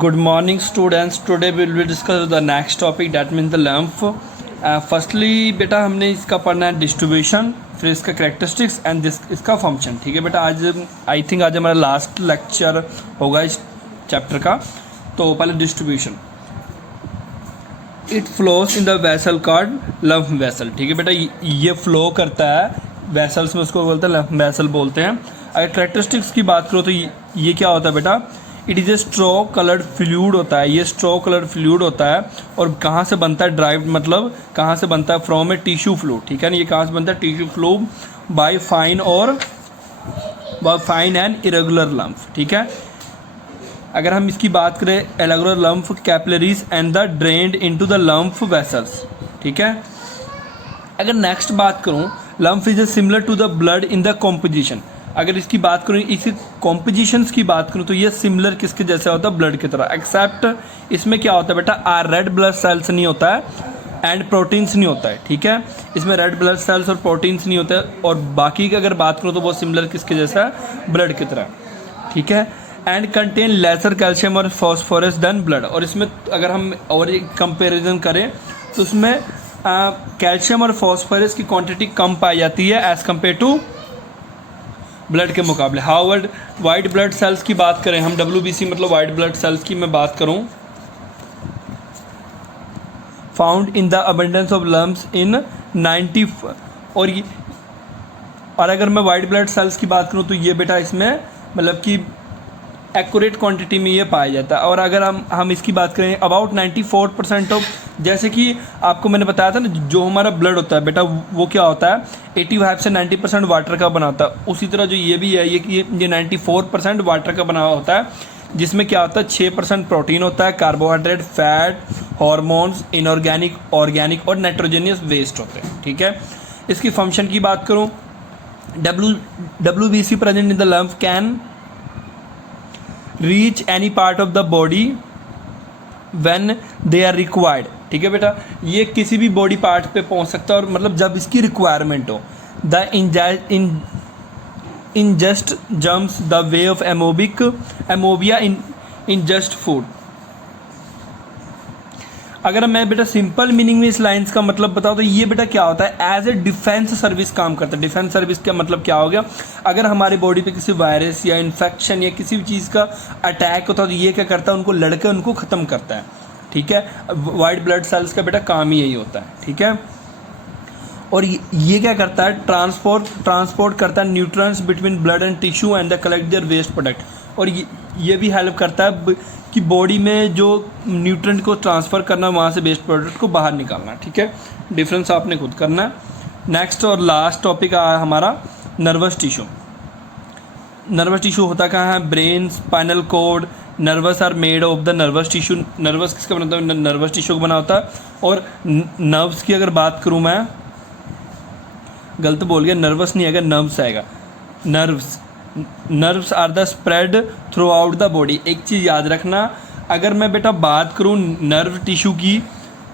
Good morning, students. Today we will discuss the next topic, that means the lymph. Firstly बेटा हमने इसका पढ़ना है डिस्ट्रीब्यूशन, फिर इसका करेक्टरिस्टिक्स एंड इसका फंक्शन. ठीक है बेटा, आज आई थिंक आज हमारा लास्ट लेक्चर होगा इस चैप्टर का. तो पहले distribution. It flows in the vessel called lymph vessel. ठीक है बेटा, ये फ्लो करता है वेसल्स में, उसको बोलते हैं लम्फ वेसल बोलते हैं. अगर करेक्टरिस्टिक्स की बात करो तो ये क्या होता है बेटा, it is a straw coloured fluid होता है. ये स्ट्रॉ कलर्ड फ्लूइड होता है और कहाँ से बनता है, ड्राइव्ड मतलब कहाँ से बनता है, फ्रॉम ए टिश्यू फ्लूइड. ठीक है ना, ये कहाँ से बनता है, tissue fluid by fine and irregular lymph. ठीक है, अगर हम इसकी बात करें, irregular lymph capillaries and the drained into the lymph vessels. ठीक है, अगर नेक्स्ट बात करूँ, lymph is a similar to the blood in the composition. अगर इसकी बात करूँ, इसकी कॉम्पोजिशंस की बात करूँ तो ये सिमिलर किसके जैसा होता है, ब्लड की तरह. एक्सेप्ट इसमें क्या होता है बेटा, रेड ब्लड सेल्स नहीं होता है एंड प्रोटीन्स नहीं होता है. ठीक है, इसमें रेड ब्लड सेल्स और प्रोटीन्स नहीं होते हैं. और बाकी की अगर बात करूँ तो वो सिमिलर किसके जैसा है, ब्लड की तरह. ठीक है, एंड कंटेन लेसर कैल्शियम और फॉस्फोरस देन ब्लड. और इसमें अगर हम और एक कंपेरिजन करें तो उसमें कैल्शियम और फॉस्फोरस की क्वांटिटी कम पाई जाती है एज़ कम्पेयर टू ब्लड के मुकाबले. हाउवर्ड वाइट ब्लड सेल्स की बात करें हम, WBC मतलब वाइट ब्लड सेल्स की मैं बात करूं, found in the abundance of lumps in 90. और अगर मैं वाइट ब्लड सेल्स की बात करूं तो ये बेटा इसमें मतलब कि एक्यूरेट क्वांटिटी में ये पाया जाता है. और अगर हम इसकी बात करें, अबाउट 94% ऑफ, जैसे कि आपको मैंने बताया था ना, जो हमारा ब्लड होता है बेटा वो क्या होता है, 85 से 90% वाटर का बना होता है. उसी तरह जो ये भी है, ये 94% वाटर का बना होता है, जिसमें क्या होता है, 6% प्रोटीन होता है, carbohydrate, fat, hormones, inorganic, organic और नाइट्रोजनियस वेस्ट होते हैं. ठीक है, इसकी फंक्शन की बात करूँ, WBC present in the lymph can reach any part of the body when they are required. ठीक है बेटा, ये किसी भी बॉडी पार्ट पे पहुंच सकता है, और मतलब जब इसकी रिक्वायरमेंट हो. The ingest jumps the way of amoeba ingest food. अगर मैं बेटा सिंपल मीनिंग में इस लाइंस का मतलब बताऊँ तो ये बेटा क्या होता है, एज ए डिफेंस सर्विस काम करता है. डिफेंस सर्विस का मतलब क्या हो गया, अगर हमारे बॉडी पे किसी वायरस या इन्फेक्शन या किसी भी चीज़ का अटैक होता है तो ये क्या करता है, उनको लड़के उनको ख़त्म करता है. ठीक है, वाइट ब्लड सेल्स का बेटा काम ही यही होता है. ठीक है, और ये क्या करता है, ट्रांसपोर्ट करता है nutrients between blood and tissue and the collect their waste product. और ये भी हेल्प करता है कि बॉडी में जो न्यूट्रिएंट को ट्रांसफ़र करना, वहाँ से वेस्ट प्रोडक्ट को बाहर निकालना. ठीक है, डिफरेंस आपने खुद करना है. नेक्स्ट और लास्ट टॉपिक आया हमारा नर्वस टिश्यू. नर्वस टिश्यू होता कहाँ है, brain, spinal cord. Nervous are made of the nervous tissue. Nervous किसका बना होता है, नर्वस टिश्यू का बना होता है. और नर्व्स की अगर बात करूँ, मैं गलत बोल गया, नर्वस नहीं आएगा, नर्व्स आएगा. Nerves are the spread throughout the body. एक चीज़ याद रखना, अगर मैं बेटा बात करूँ नर्व टिश्यू की,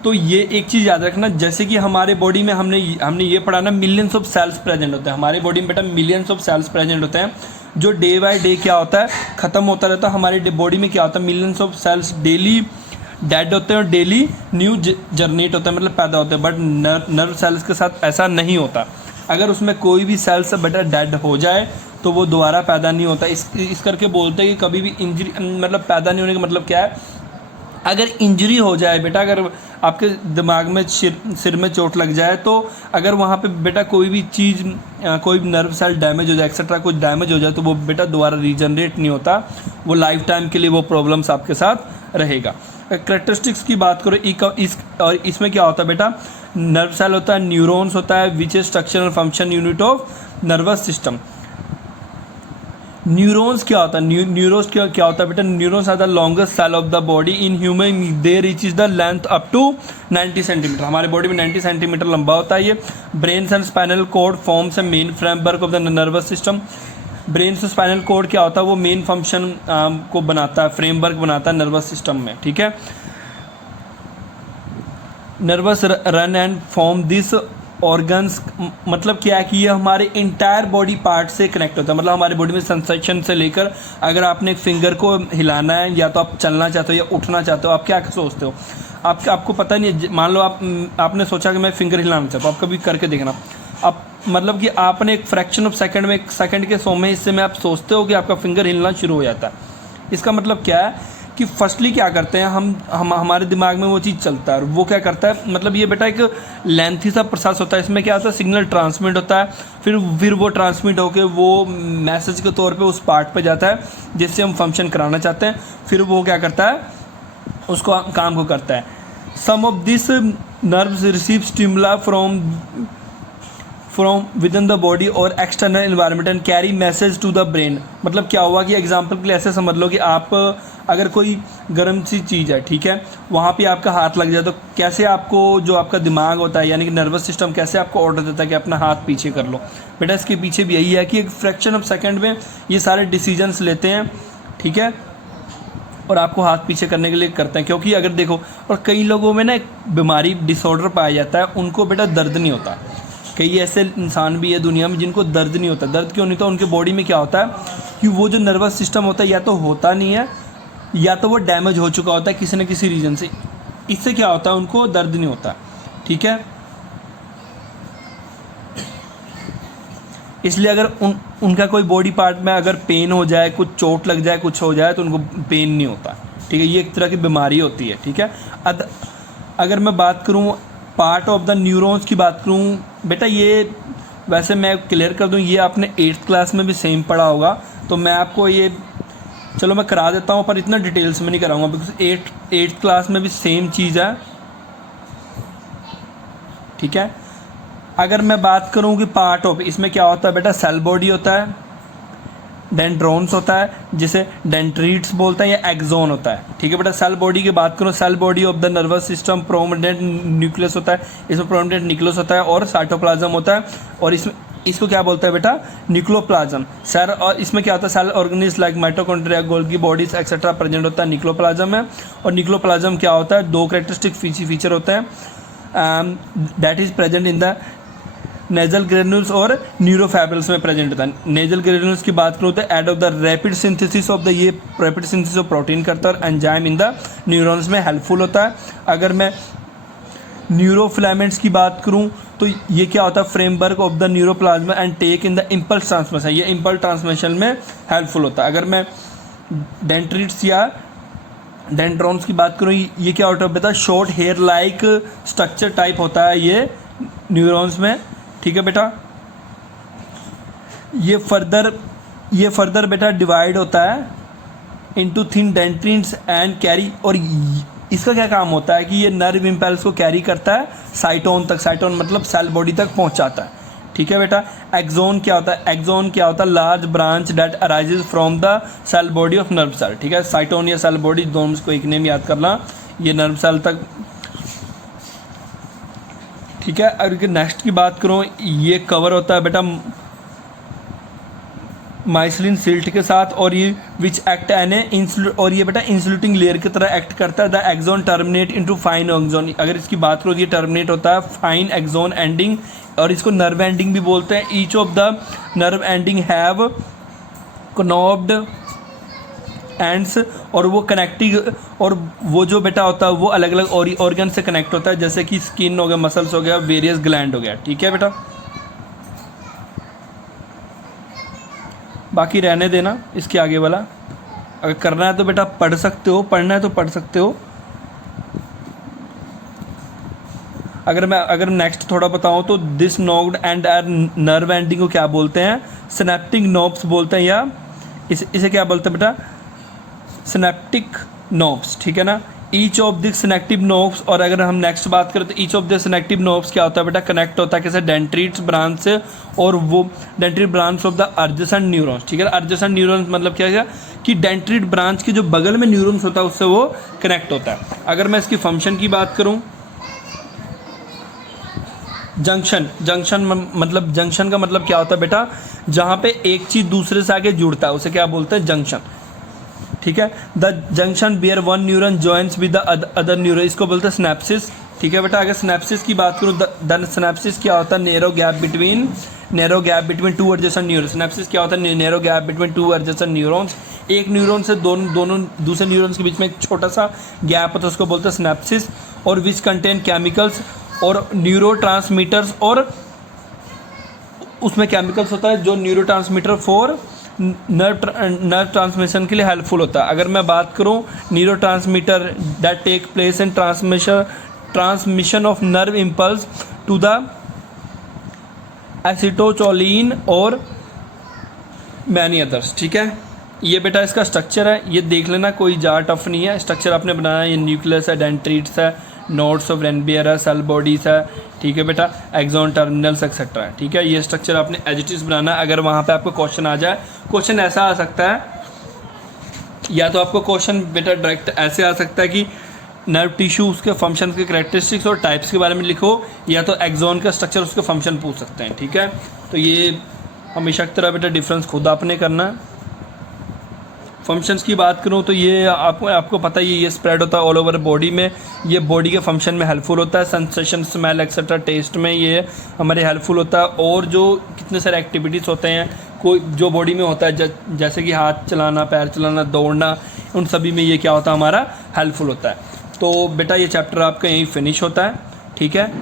तो ये एक चीज़ याद रखना, जैसे कि हमारे बॉडी में हमने ये पढ़ा ना, मिलियंस ऑफ सेल्स प्रेजेंट होते हैं हमारे बॉडी में बेटा. मिलियंस ऑफ सेल्स प्रेजेंट होते हैं, जो डे बाय डे क्या होता है, ख़त्म होता रहता है. हमारे बॉडी में क्या होता है, millions of cells daily dead होते हैं और डेली न्यू जनरेट होते हैं, मतलब पैदा होते हैं. बट नर्व सेल्स के साथ ऐसा नहीं होता. अगर उसमें कोई भी सेल्स बेटा डेड हो जाए तो वो दोबारा पैदा नहीं होता. इस करके बोलते हैं कि कभी भी इंजरी, मतलब पैदा नहीं होने का मतलब क्या है, अगर इंजरी हो जाए बेटा, अगर आपके दिमाग में सिर में चोट लग जाए, तो अगर वहाँ पे बेटा कोई भी चीज़, कोई भी नर्व सेल डैमेज हो जाए, एक्सेट्रा कुछ डैमेज हो जाए, तो वो बेटा दोबारा रीजनरेट नहीं होता. वो लाइफ टाइम के लिए वो प्रॉब्लम्स आपके साथ रहेगा. करेक्टरिस्टिक्स की बात करो, और इसमें क्या होता है बेटा, नर्व सेल होता है, न्यूरॉन्स होता है, विच इज स्ट्रक्चर और function unit of nervous system. Neurons क्या होता है, न्यूरॉन्स क्या होता है बेटा, neurons are the longest cell of the body. In human they reaches the length up to 90 centimetre. हमारे बॉडी में 90 सेंटीमीटर लंबा होता है ये. Brain and spinal cord forms a main framework of the nervous system. Brain से spinal cord क्या होता है, वो मेन फंक्शन को बनाता है, फ्रेमवर्क बनाता है नर्वस सिस्टम में. ठीक है, nervous run and form this organs, मतलब क्या है कि ये हमारे इंटायर बॉडी पार्ट से कनेक्ट होता है। मतलब हमारे बॉडी में सेंसेशन से लेकर, अगर आपने एक फिंगर को हिलाना है, या तो आप चलना चाहते हो या उठना चाहते हो, आप क्या सोचते हो, आपको पता नहीं है। मान लो आपने सोचा कि मैं फिंगर हिलाना चाहता हूँ, आप कभी करके देखना। आप मतलब कि आपने एक फ्रैक्शन ऑफ सेकंड में, एक सेकंड के 100वें हिस्से में आप सोचते हो कि आपका फिंगर हिलना शुरू हो जाता है। इसका मतलब क्या है कि फर्स्टली क्या करते हैं हम हमारे दिमाग में वो चीज़ चलता है, और वो क्या करता है, मतलब ये बेटा एक लेंथी सा प्रोसेस होता है। इसमें क्या होता है, सिग्नल ट्रांसमिट होता है, फिर वो ट्रांसमिट होकर वो मैसेज के तौर पे उस पार्ट पे जाता है जिससे हम फंक्शन कराना चाहते हैं। फिर वो क्या करता है, उसको काम को करता है। Some of this nerves receive stimuli from within the body और external environment and carry message to the brain. मतलब क्या हुआ कि एग्जांपल के लिए ऐसे समझ लो कि आप अगर कोई गर्म सी चीज़ है, ठीक है, वहाँ पे आपका हाथ लग जाए, तो कैसे आपको जो आपका दिमाग होता है, यानी कि नर्वस सिस्टम, कैसे आपको ऑर्डर देता है कि अपना हाथ पीछे कर लो। बेटा इसके पीछे भी यही है कि एक फ्रैक्शन ऑफ सेकेंड में ये सारे डिसीजंस लेते हैं, ठीक है, और आपको हाथ पीछे करने के लिए करते हैं। क्योंकि अगर देखो, और कई लोगों में ना एक बीमारी डिसऑर्डर पाया जाता है, उनको बेटा दर्द नहीं होता। कई ऐसे इंसान भी है दुनिया में जिनको दर्द नहीं होता। दर्द क्यों नहीं होता, उनके बॉडी में क्या होता है कि वो जो नर्वस सिस्टम होता है या तो होता नहीं है, या तो वो डैमेज हो चुका होता है किसी न किसी रीज़न से। इससे क्या होता है, उनको दर्द नहीं होता, ठीक है। इसलिए अगर उनका कोई बॉडी पार्ट में अगर पेन हो जाए, कुछ चोट लग जाए, कुछ हो जाए, तो उनको पेन नहीं होता, ठीक है। ये एक तरह की बीमारी होती है, ठीक है। अगर मैं बात करूँ पार्ट ऑफ द न्यूरॉन्स की बात करूँ, बेटा ये वैसे मैं क्लियर कर दूँ, ये आपने 8th क्लास में भी सेम पढ़ा होगा, तो मैं आपको ये चलो मैं करा देता हूँ, पर इतना डिटेल्स में नहीं कराऊंगा, बिकॉज 8th क्लास में भी सेम चीज़ है, ठीक है। अगर मैं बात करूँ कि पार्ट ऑफ, इसमें क्या होता है बेटा, सेल बॉडी होता है, डेंड्रोन्स होता है जिसे डेंट्रीट्स बोलते हैं, या एक्सोन होता है, ठीक है बेटा। सेल बॉडी की बात करूँ, cell body of the nervous system, prominent nucleus होता है, इसमें प्रोमिनेंट न्यूक्लियस होता है और साइटोप्लाज्म होता है, और इसको क्या बोलते हैं बेटा, न्यूक्लियोप्लाज्म। सेल, और इसमें क्या होता है, cell organelles like mitochondria, Golgi bodies etcetera present होता है, न्यूक्लियोप्लाज्म है। और न्यूक्लियोप्लाज्म क्या होता है, 2 कैरेक्टरिस्टिक फीचर होते हैं, that is present in the nasal granules और न्यूरोफाइब्रिल्स में प्रेजेंट होता है। नेजल ग्रेन्यूल्स की बात करूँ तो aid of the rapid synthesis of the, ये रैपिड सिंथेसिस ऑफ प्रोटीन करता है, और एंजाइम इन द न्यूरॉन्स में हेल्पफुल होता है। अगर मैं न्यूरोफिलामेंट्स की बात करूँ तो ये क्या होता है, framework of the neuroplasm and take in the impulse transmission, ये इम्पल्स ट्रांसमिशन में हेल्पफुल होता है। अगर मैं डेंट्रिट्स या डेंड्रॉन्स की बात करूँ, ये क्या होता है बेटा, short hair like structure type होता है ये न्यूरॉन्स में, ठीक है बेटा। ये फर्दर बेटा डिवाइड होता है इनटू थिन डेंट्रिन्स एंड कैरी, और इसका क्या काम होता है कि ये नर्व इम्पल्स को कैरी करता है साइटोन तक, साइटोन मतलब सेल बॉडी तक पहुंचाता है, ठीक है बेटा। एक्सोन क्या होता है, एक्सोन क्या होता है, large branch that arises from the cell body of nerve cell, ठीक है। साइटोन या सेल बॉडी दोनों को एक नेम याद करना, ये नर्व सेल तक, ठीक है। अगर नेक्स्ट की बात करूँ, ये कवर होता है बेटा माइसिलिन सिल्ट के साथ, और ये विच एक्ट एन और ये बेटा इंसुलेटिंग लेयर की तरह एक्ट करता है। The axon terminate into fine axon, अगर इसकी बात करो, ये टर्मिनेट होता है फाइन एक्सोन एंडिंग, और इसको नर्व एंडिंग भी बोलते हैं। Each of the nerve ending have knobbed ends, और वो कनेक्टिंग, और वो जो बेटा होता है वो अलग अलग ऑर्गन से कनेक्ट होता है, जैसे कि स्किन हो गया, मसल्स हो गया, वेरियस ग्लैंड हो गया, ठीक है बेटा। बाकी रहने देना इसके आगे वाला, अगर करना है तो बेटा पढ़ सकते हो, पढ़ना है तो पढ़ सकते हो। अगर नेक्स्ट थोड़ा बताऊं तो this node and nerve ending को क्या बोलते हैं, सिनेप्टिक नोब्स बोलते हैं, या इसे क्या बोलते हैं बेटा, सिनेप्टिक नोब्स, ठीक है ना। ईच ऑफ द सिनेक्टिव नोब्स, और अगर हम नेक्स्ट बात करें तो ईच ऑफ द सिनेक्टिव नोब्स क्या होता है बेटा, कनेक्ट होता है कैसे, डेंट्रिट्स ब्रांच से, और वो डेंट्रिट ब्रांच ऑफ द अर्जेसेंट न्यूरॉन्स, ठीक है। अर्जेसेंट न्यूरॉन्स मतलब क्या है कि डेंट्रिट ब्रांच के जो बगल में न्यूरॉन्स होता है उससे वो कनेक्ट होता है। अगर मैं इसकी फंक्शन की बात करूँ, जंक्शन का मतलब क्या होता है बेटा, जहाँ पे एक चीज़ दूसरे से आगे जुड़ता है उसे क्या बोलते हैं, जंक्शन, ठीक है। The junction where one neuron joins with the other neuron, इसको बोलते हैं स्नैप्सिस, ठीक है बेटा। अगर सिनेप्सिस की बात करूँ, द सिनेप्सिस क्या होता है? Narrow gap between two adjacent neurons. Synapses क्या होता है? Narrow gap between two adjacent neurons. एक न्यूरॉन से दोनों दूसरे न्यूरॉन्स के बीच में एक छोटा सा गैप होता है, उसको बोलते हैं सिनेप्सिस। और विच कंटेन केमिकल्स और न्यूरोट्रांसमीटर्स, और उसमें केमिकल्स होता है जो न्यूरोट्रांसमीटर फॉर नर्व ट्रांसमिशन के लिए हेल्पफुल होता है। अगर मैं बात करूँ neurotransmitter that take place in transmission of nerve impulse to the acetylcholine और मैनी अदर्स। ठीक है, ये बेटा इसका स्ट्रक्चर है, ये देख लेना, कोई ज़्यादा टफ नहीं है। स्ट्रक्चर आपने बनाया, ये न्यूक्लियस है, डेंड्राइट्स है, नोड्स ऑफ रेनबियर है, सेल बॉडीज़ है, ठीक है बेटा, एक्सॉन टर्मिनल्स एक्सेट्रा है। ठीक है, ये स्ट्रक्चर आपने एज इट इज़ बनाना है। अगर वहाँ पे आपको क्वेश्चन आ जाए, क्वेश्चन ऐसा आ सकता है, या तो आपको क्वेश्चन बेटा डायरेक्ट ऐसे आ सकता है कि नर्व टिश्यू, उसके फंक्शन के कैरेक्टरिस्टिक्स और टाइप्स के बारे में लिखो, या तो एक्सॉन का स्ट्रक्चर, उसके फंक्शन पूछ सकते हैं। ठीक है, तो ये हमेशा की तरह बेटा डिफरेंस खुद आपने करना है। फंक्शंस की बात करूँ तो ये आपको पता ही है, ये स्प्रेड होता है ऑल ओवर बॉडी में, ये बॉडी के फंक्शन में हेल्पफुल होता है, सेंसेशन, स्मेल एक्सेट्रा, टेस्ट में ये हमारे हेल्पफुल होता है। और जो कितने सारे एक्टिविटीज़ होते हैं कोई जो बॉडी में होता है, जैसे कि हाथ चलाना, पैर चलाना, दौड़ना, उन सभी में ये क्या होता है, हमारा हेल्पफुल होता है। तो बेटा ये चैप्टर आपका यहीं फिनिश होता है। ठीक है,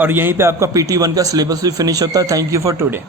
और यहीं पे आपका PT1 का सिलेबस भी फिनिश होता है। Thank you for today.